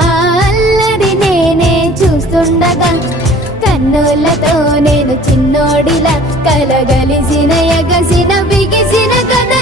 ఆ అల్లరి నేనే చూస్తుండగా కన్నులతో నేను చిన్నోడిలా కలగలిసిన ఎగసిన బిగిసిన కథ